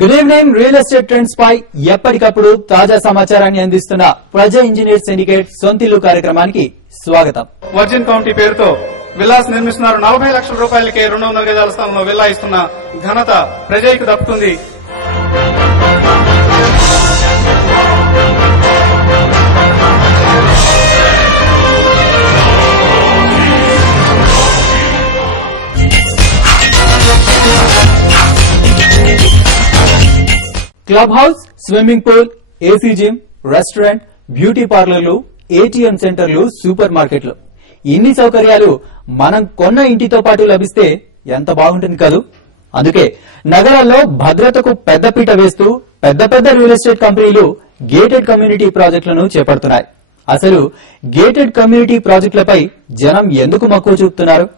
Good evening. Real estate trends పై ఎప్పటికప్పుడు తాజా సమాచారాన్ని అందిస్తున్న ప్రజా ఇంజనీర్ సిండికేట్ సొంతిల్లు కార్యక్రమానికి స్వాగతం. వర్జిన్ కౌంటీ పేరుతో విల్లాస్ నిర్మిస్తున్నారు. 40 లక్షల రూపాయలకే 200 గజాల స్థలంలో విల్లా ఇస్తున్న ఘనత ప్రజలకు దక్కుతుంది. Club house, swimming pool, AC gym, restaurant, beauty పార్లర్లు, ఏటీఎం సెంటర్లు, సూపర్ మార్కెట్లు, ఇన్ని సౌకర్యాలు మనం కొన్న ఇంటితో పాటు లభిస్తే ఎంత బాగుంటుంది కదూ. అందుకే నగరాల్లో భద్రతకు పెద్దపీట వేస్తూ పెద్ద పెద్ద రియల్ ఎస్టేట్ కంపెనీలు గేటెడ్ కమ్యూనిటీ ప్రాజెక్టులను చేపడుతున్నాయి. అసలు గేటెడ్ కమ్యూనిటీ ప్రాజెక్టులపై జనం ఎందుకు మక్కువ చూపుతున్నారు?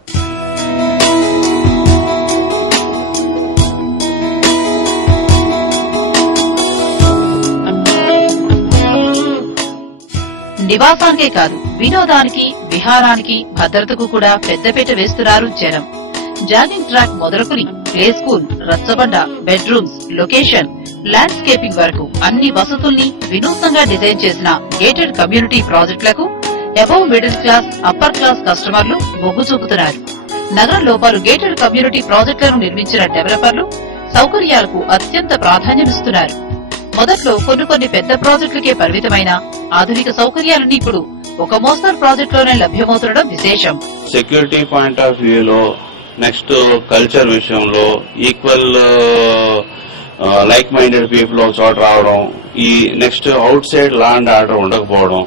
నివాసానికే కాదు, వినోదానికి, విహారానికి, భద్రతకు కూడా పెద్దపీట వేస్తున్నారు జనం. జాగింగ్ ట్రాక్ మొదలుకుని ప్లే స్కూల్, రచ్చబండ, బెడ్రూమ్స్, లొకేషన్, ల్యాండ్స్కేపింగ్ వరకు అన్ని వసతుల్ని వినూత్నంగా డిజైన్ చేసిన గేటెడ్ కమ్యూనిటీ ప్రాజెక్టులకు above middle class, upper class కస్టమర్లు మొగ్గు చూపుతున్నారు. నగరంలో పలు గేటెడ్ కమ్యూనిటీ ప్రాజెక్టులను నిర్మించిన డెవలపర్లు సౌకర్యాలకు అత్యంత ప్రాధాన్యమిస్తున్నారు. మొదట్లో కొన్ని పెద్ద ప్రాజెక్టులకే పరిమితమైన ఆధునిక సౌకర్యాలన్నీ ఇప్పుడు ఒక మోస్తరు ప్రాజెక్టులోనే లభ్యమవుతుండడం విశేషం. సెక్యూరిటీ పాయింట్ ఆఫ్ వ్యూలో, నెక్స్ట్ కల్చర్ విషయంలో, ఈక్వల్ లైక్ మైండెడ్ పీపుల్ ఒక చోట రావడం, ఈ next out side law and order ఉండకపోవడం.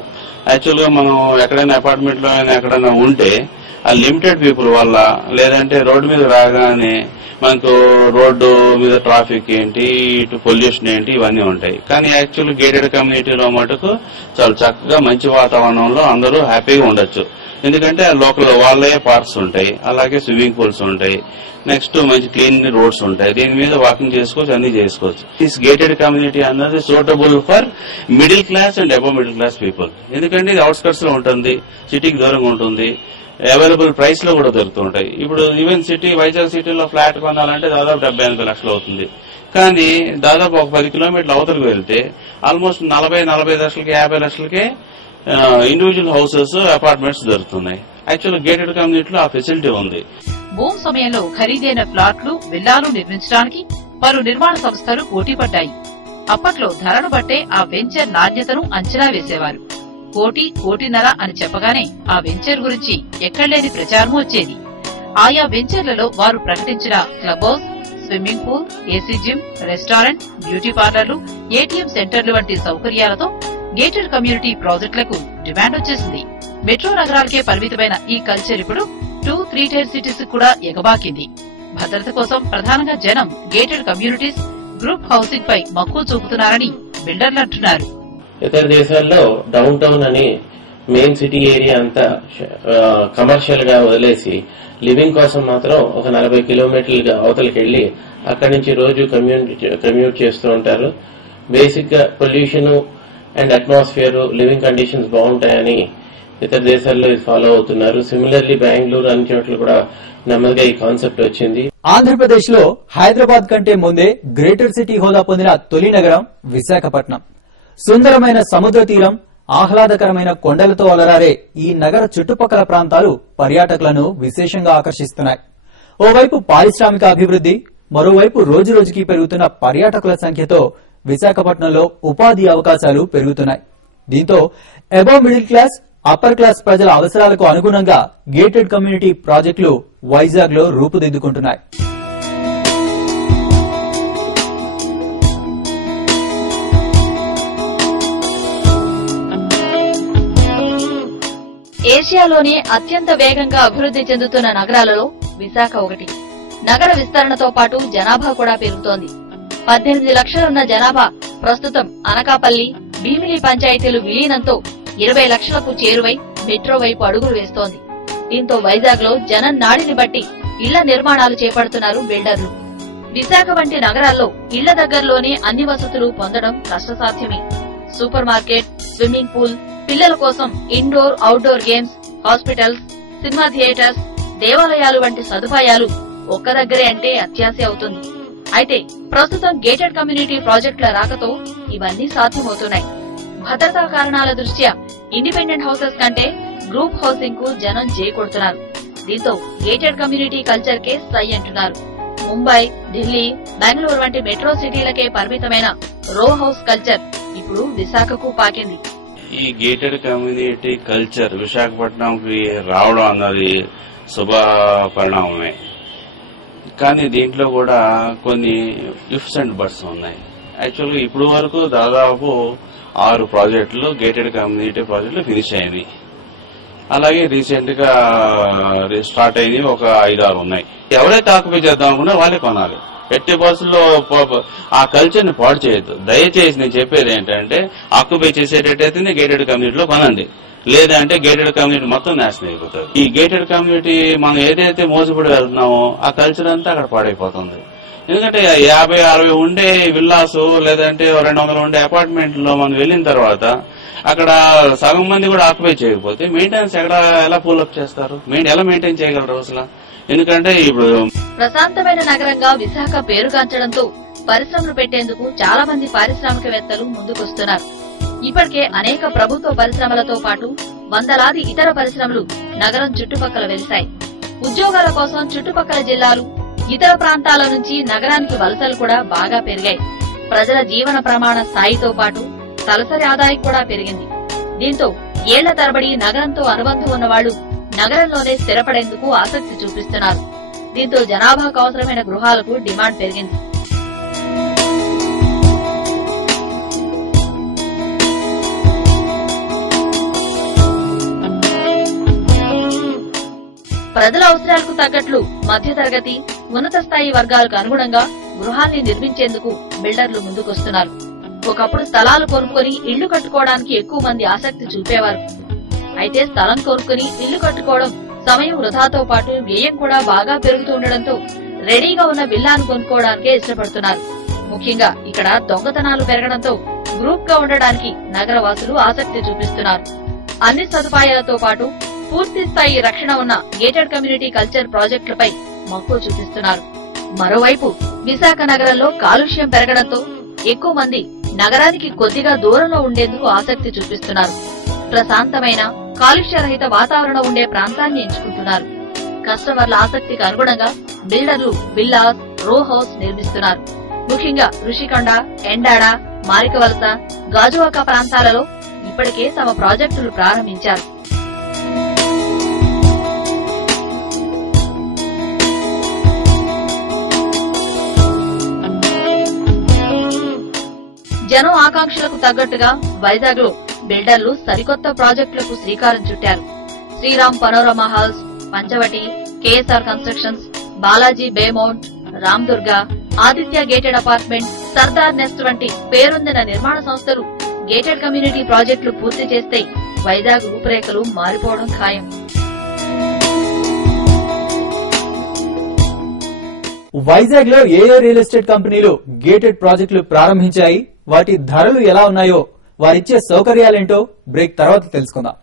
యాక్చువల్ గా మనం ఎక్కడైనా అపార్ట్మెంట్ లో అయినా ఎక్కడైనా ఉంటే ఆ లిమిటెడ్ పీపుల్ వల్ల, లేదంటే రోడ్డు మీద రాగానే మనకు రోడ్డు మీద ట్రాఫిక్ ఏంటి, ఇటు పొల్యూషన్ ఏంటి, ఇవన్నీ ఉంటాయి. కానీ యాక్చువల్ గేటెడ్ కమ్యూనిటీలో మటుకు చాలా చక్కగా మంచి వాతావరణంలో అందరూ హ్యాపీగా ఉండొచ్చు. ఎందుకంటే లోకల్ వాళ్ళే పార్క్స్ ఉంటాయి, అలాగే స్విమ్మింగ్ పూల్స్ ఉంటాయి, నెక్స్ట్ మంచి క్లీన్ రోడ్స్ ఉంటాయి. దీని మీద వాకింగ్ చేసుకోవచ్చు, అన్ని చేసుకోవచ్చు. దిస్ గేటెడ్ కమ్యూనిటీ అన్నది suitable for middle class and above middle class people. ఎందుకంటే ఇది అవుట్స్కట్స్ లో ఉంటుంది, సిటీకి దూరంగా ఉంటుంది, అవైలబుల్ ప్రైస్ లో కూడా దొరుకుతుంటాయి. ఇప్పుడు ఈవెన్ సిటీ, వైజాగ్ సిటీలో ఫ్లాట్ కొనాలంటే దాదాపు 70-80 లక్షలు అవుతుంది. కానీ దాదాపు ఒక 10 కిలోమీటర్ల అవతలకు వెళ్తే ఆల్మోస్ట్ 40 లక్షలకి, 50 లక్షలకే ఇండివిజువల్ హౌసెస్, అపార్ట్మెంట్స్ దొరుకుతున్నాయి. యాక్చువల్ గేటెడ్ కమ్యూనిటీలో ఆ ఫెసిలిటీ ఉంది. భూమి సమయంలో ఖరీదైన ఫ్లాట్లు, విల్లాలు నిర్మించడానికి పలు నిర్మాణ సంస్థలు పోటీపడ్డాయి. అప్పట్లో ధరను బట్టే ఆ వెంచర్ నాణ్యతను అంచనా వేసేవారు. కోటిన్నర అని చెప్పగానే ఆ వెంచర్ గురించి ఎక్కడలేని ప్రచారమూ వచ్చేది. ఆయా వెంచర్లలో వారు ప్రకటించిన club house, swimming pool, AC gym, restaurant, beauty పార్లర్లు, ఏటీఎం సెంటర్లు వంటి సౌకర్యాలతో గేటెడ్ కమ్యూనిటీ ప్రాజెక్టులకు డిమాండ్ వచ్చేసింది. మెట్రో నగరాలకే పరిమితమైన ఈ కల్చర్ ఇప్పుడు 2-3 టైర్ సిటీస్ కూడా ఎగబాకింది. భద్రత కోసం ప్రధానంగా జనం గేటెడ్ కమ్యూనిటీస్, గ్రూప్ హౌసింగ్ పై మక్కువ చూపుతున్నారని బిల్డర్లు అంటున్నారు. ఇతర దేశాల్లో డౌన్ టౌన్ అని మెయిన్ సిటీ ఏరియా అంతా కమర్షియల్ గా వదిలేసి లివింగ్ కోసం మాత్రం ఒక 40 కిలోమీటర్లుగా అవతలకి వెళ్లి అక్కడి నుంచి రోజు కమ్యూట్ చేస్తూ ఉంటారు. బేసిక్ గా pollution and atmosphere, living conditions బాగుంటాయని ఇతర దేశాల్లో ఇది ఫాలో అవుతున్నారు. సిమిలర్లీ బెంగళూరు అన్ని చోట్ల కూడా నెమ్మదిగా ఈ కాన్సెప్ట్ వచ్చింది. ఆంధ్రప్రదేశ్ లో హైదరాబాద్ కంటే ముందే గ్రేటర్ సిటీ హోదా పొందిన తొలి నగరం విశాఖపట్నం. సుందరమైన సముద్ర తీరం, ఆహ్లాదకరమైన కొండలతో అలరారే ఈ నగర చుట్టుపక్కల ప్రాంతాలు పర్యాటకులను విశేషంగా ఆకర్షిస్తున్నాయి. ఓవైపు పారిశ్రామిక అభివృద్ది, మరోవైపు రోజురోజుకి పెరుగుతున్న పర్యాటకుల సంఖ్యతో విశాఖపట్నంలో ఉపాధి అవకాశాలు పెరుగుతున్నాయి. దీంతో above middle class, upper class ప్రజల అవసరాలకు అనుగుణంగా గేటెడ్ కమ్యూనిటీ ప్రాజెక్టులు వైజాగ్ లో రూపుదిద్దుకుంటున్నాయి. ఏషియాలోనే అత్యంత వేగంగా అభివృద్ది చెందుతున్న నగరాలలో విశాఖ ఒకటి. నగర విస్తరణతో పాటు జనాభా కూడా పెరుగుతోంది. 18 లక్షలున్న జనాభా ప్రస్తుతం అనకాపల్లి, భీమిలి పంచాయతీలు విలీనంతో 20 లక్షలకు చేరువై మెట్రో వైపు అడుగులు వేస్తోంది. దీంతో వైజాగ్ లో జనం నాడిని బట్టి ఇళ్ల నిర్మాణాలు చేపడుతున్నారు బిల్డర్లు. విశాఖ వంటి నగరాల్లో ఇళ్ల దగ్గరలోనే అన్ని వసతులు పొందడం కష్టసాధ్యమే. సూపర్ మార్కెట్, స్విమ్మింగ్ పూల్, పిల్లల కోసం indoor, outdoor games, hospitals, cinema theatres, దేవాలయాలు వంటి సదుపాయాలు ఒక్క దగ్గరే అంటే అత్యాశ అవుతుంది. అయితే ప్రస్తుతం గేటెడ్ కమ్యూనిటీ ప్రాజెక్టుల రాకతో ఇవన్నీ సాధ్యమవుతున్నాయి. భద్రతా కారణాల దృష్ట్యా ఇండిపెండెంట్ హౌసెస్ కంటే గ్రూప్ హౌసింగ్ కు జనం చేకూడుతున్నారు. దీంతో గేటెడ్ కమ్యూనిటీ కల్చర్ కే సై అంటున్నారు. ముంబై, ఢిల్లీ, బెంగళూరు వంటి మెట్రో సిటీలకే పరిమితమైన రో హౌస్ కల్చర్ ఇప్పుడు విశాఖకు పాకింది. ఈ గేటెడ్ కమ్యూనిటీ కల్చర్ విశాఖపట్నంకి రావడం అన్నది శుభ పరిణామమే. కానీ దీంట్లో కూడా కొన్ని ఇఫ్స్ అండ్ బట్స్ ఉన్నాయి. యాక్చువల్గా ఇప్పుడు వరకు దాదాపు 6 ప్రాజెక్టులు గేటెడ్ కమ్యూనిటీ ప్రాజెక్టులు ఫినిష్ అయినాయి. అలాగే రీసెంట్ గా స్టార్ట్ అయినవి ఒక 5-6 ఉన్నాయి. ఎవరైతే ఆక్యుపై చేద్దాం అనుకున్నా వాళ్ళే కొనాలి. ఎట్టి బస్సులో ఆ కల్చర్ ని పాడు చేయొద్దు. దయచేసి నేను చెప్పేది ఏంటంటే ఆక్యుపై చేసేటట్టయితేనే గేటెడ్ కమ్యూనిటీలో కొనండి, లేదంటే గేటెడ్ కమ్యూనిటీ మొత్తం నాశనం అయిపోతుంది. ఈ గేటెడ్ కమ్యూనిటీ మనం ఏదైతే మోసపడి వెళ్తున్నామో ఆ కల్చర్ అంతా అక్కడ పాడైపోతుంది. ఎందుకంటే 50-60 ఉండే విల్లాస్ లేదంటే 200 ఉండే అపార్ట్మెంట్ లో మనం వెళ్లిన తర్వాత అక్కడ సగం మంది కూడా ఆక్యుపై చేయకపోతే మెయింటెనెన్స్ ఎలా పూలప్ చేస్తారు? ఎలా మెయింటైన్ చేయగలరు అసలు? ఎందుకంటే ఇప్పుడు ప్రశాంతమైన నగరంగా విశాఖ పేరుగాంచడంతో పరిశ్రమలు పెట్టేందుకు చాలా మంది పారిశ్రామికవేత్తలు ముందుకొస్తున్నారు. ఇప్పటికే అనేక ప్రభుత్వ పరిశ్రమలతో పాటు వందలాది ఇతర పరిశ్రమలు నగరం చుట్టుపక్కల వెలిశాయి. ఉద్యోగాల కోసం చుట్టుపక్కల జిల్లాలు, ఇతర ప్రాంతాల నుంచి నగరానికి వలసలు కూడా బాగా పెరిగాయి. ప్రజల జీవన ప్రమాణ స్థాయితో పాటు తలసరి ఆదాయం కూడా పెరిగింది. దీంతో ఏళ్ల తరబడి నగరంతో అనుబంధం ఉన్నవాళ్లు నగరంలోనే స్థిరపడేందుకు ఆసక్తి చూపిస్తున్నారు. దీంతో జనాభాకు అవసరమైన గృహాలకు డిమాండ్ పెరిగింది. ప్రజల అవసరాలకు తగ్గట్లు మధ్యతరగతి, ఉన్నత స్థాయి వర్గాలకు అనుగుణంగా గృహాల్ని నిర్మించేందుకు బిల్డర్లు ముందుకొస్తున్నారు. ఒకప్పుడు స్థలాలు కొనుక్కొని ఇళ్లు కట్టుకోవడానికి ఎక్కువ మంది ఆసక్తి చూపేవారు. అయితే స్థలం కొనుక్కొని ఇల్లు కట్టుకోవడం సమయం వృధాతో పాటు వ్యయం కూడా బాగా పెరుగుతుండటంతో రెడీగా ఉన్న విల్లాను కొనుక్కోవడానికే ఇష్టపడుతున్నారు. ముఖ్యంగా ఇక్కడ దొంగతనాలు పెరగడంతో గ్రూప్ గా ఉండడానికి నగరవాసులు ఆసక్తి చూపిస్తున్నారు. అన్ని సదుపాయాలతో పాటు పూర్తి స్థాయి రక్షణ ఉన్న గేటెడ్ కమ్యూనిటీ కల్చర్ ప్రాజెక్టులపై మక్కువ చూపిస్తున్నారు. మరోవైపు విశాఖ నగరంలో కాలుష్యం పెరగడంతో ఎక్కువ మంది నగరానికి కొద్దిగా దూరంలో ఉండేందుకు ఆసక్తి చూపిస్తున్నారు. ప్రశాంతమైన కాలుష్యరహిత వాతావరణం ఉండే ప్రాంతాన్ని ఎంచుకుంటున్నారు. కస్టమర్ల ఆసక్తికి అనుగుణంగా బిల్డర్లు విల్లాస్, రో హౌస్ నిర్మిస్తున్నారు. ముఖ్యంగా ఋషికొండ, ఎండాడ, మారికవలస, గాజువాక ప్రాంతాలలో ఇప్పటికే తమ ప్రాజెక్టులు ప్రారంభించారు. జనం ఆకాంక్షలకు తగ్గట్టుగా వైజాగ్ లో బిల్డర్లు సరికొత్త ప్రాజెక్టులకు శ్రీకారం చుట్టారు. Sriram panorama halls, Panchavati, KSR constructions, Balaji Baymount, Ram Durga, Aditya gated apartment, Sardar nest వంటి పేరొందిన నిర్మాణ సంస్థలు గేటెడ్ కమ్యూనిటీ ప్రాజెక్టులు పూర్తి చేస్తే వైజాగ్ రూపురేఖలు మారిపోవడం ఖాయం. వైజాగ్ లో ఏ రియల్ ఎస్టేట్ కంపెనీలు గేటెడ్ ప్రాజెక్టులు ప్రారంభించాయి, వాటి ధరలు ఎలా ఉన్నాయో, వారిచ్చే సౌకర్యాలేంటో బ్రేక్ తర్వాత తెలుసుకుందాం.